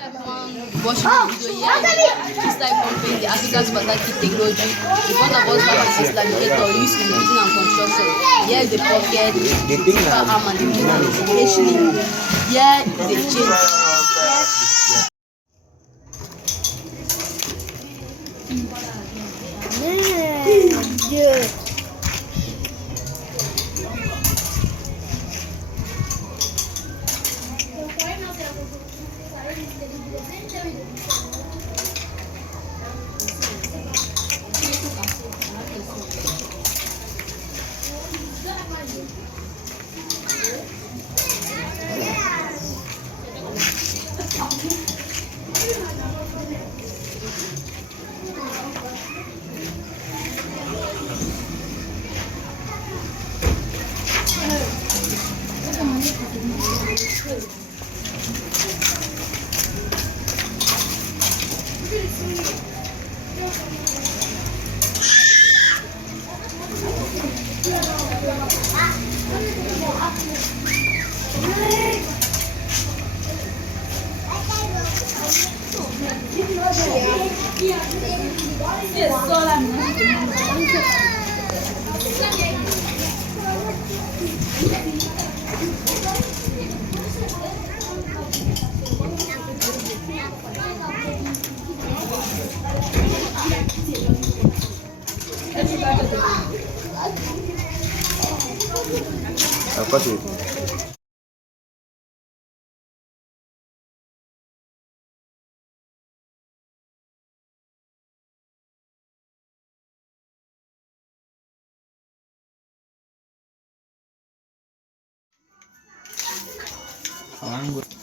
watching the video, yeah, she started comparing the African Spataki technology with one of us pharmacist navigator used in building and construction. Here is the pocket, the tipper arm and the cable, the H-link. Here is a chain. Yeah. Apa sih? Anggur.